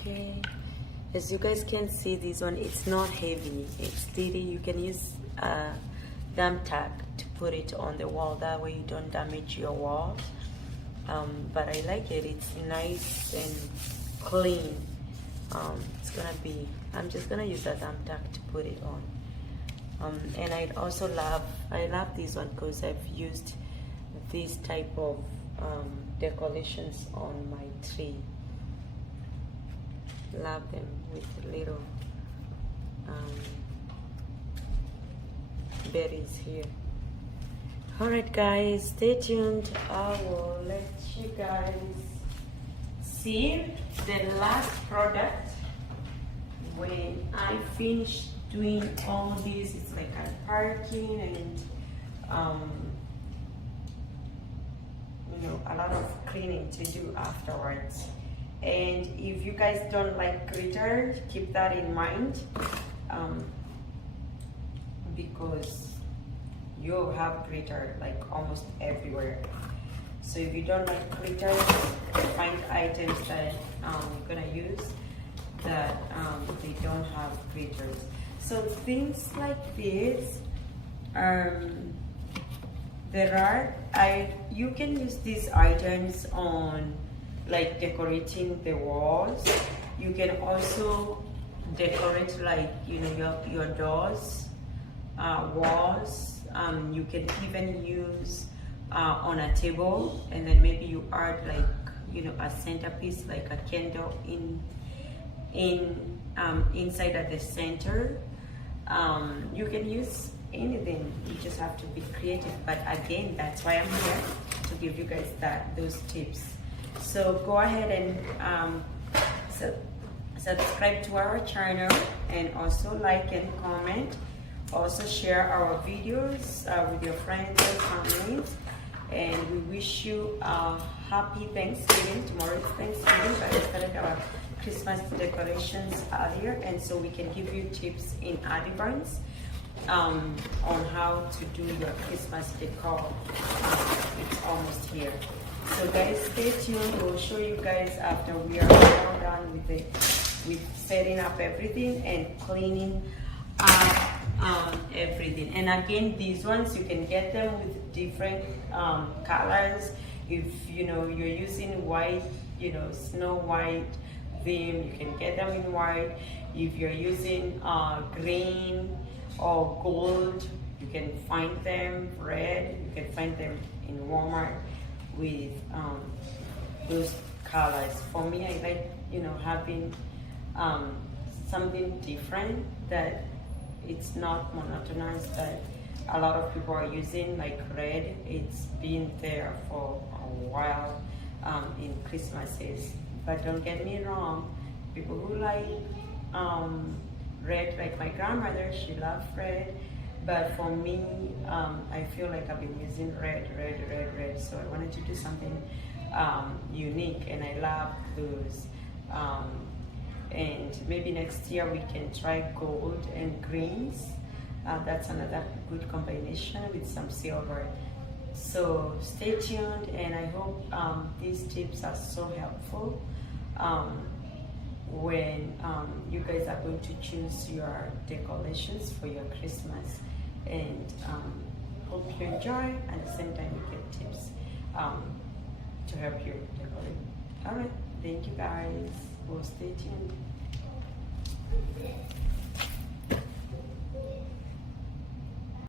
Okay, as you guys can see, this one, it's not heavy, it's steady. You can use a gum tack to put it on the wall, that way you don't damage your wall. But I like it, it's nice and clean. It's gonna be, I'm just gonna use a gum tack to put it on. And I love this one because I've used this type of decorations on my tree. Love them with little berries here. Alright guys, stay tuned. I will let you guys see the last product when I finish doing all this. It's like I'm parking and you know, a lot of cleaning to do afterwards. And if you guys don't like glitter, keep that in mind, because you'll have glitter like almost everywhere. So if you don't like glitter, find items that you're gonna use that they don't have glitters. So things like this, you can use these items on like decorating the walls. You can also decorate like, you know, your doors, walls. You can even use on a table, and then maybe you add like, you know, a centerpiece like a candle inside at the center. You can use anything, you just have to be creative. But again, that's why I'm here, to give you guys those tips. So go ahead and subscribe to our channel, and also like and comment. Also share our videos with your friends and families. And we wish you a happy Thanksgiving. Tomorrow is Thanksgiving, but we started our Christmas decorations earlier, and so we can give you tips in advance on how to do your Christmas decor. It's almost here. So guys, stay tuned. We'll show you guys after we are all done with setting up everything and cleaning up everything. And again, these ones, you can get them with different colors. If you know you're using white, you know, Snow White theme, you can get them in white. If you're using green or gold, you can find them red. You can find them in Walmart with those colors. For me, I like, you know, having something different, that it's not monotonous, that a lot of people are using, like red. It's been there for a while in Christmases. But don't get me wrong, people who like red, like my grandmother, she loved red. But for me, I feel like I've been using red. So I wanted to do something unique, and I love those. And maybe next year we can try gold and greens. That's another good combination with some silver. So stay tuned, and I hope these tips are so helpful when you guys are going to choose your decorations for your Christmas. And hope you enjoy, at the same time you get tips to help you decorate. All right, thank you guys. We'll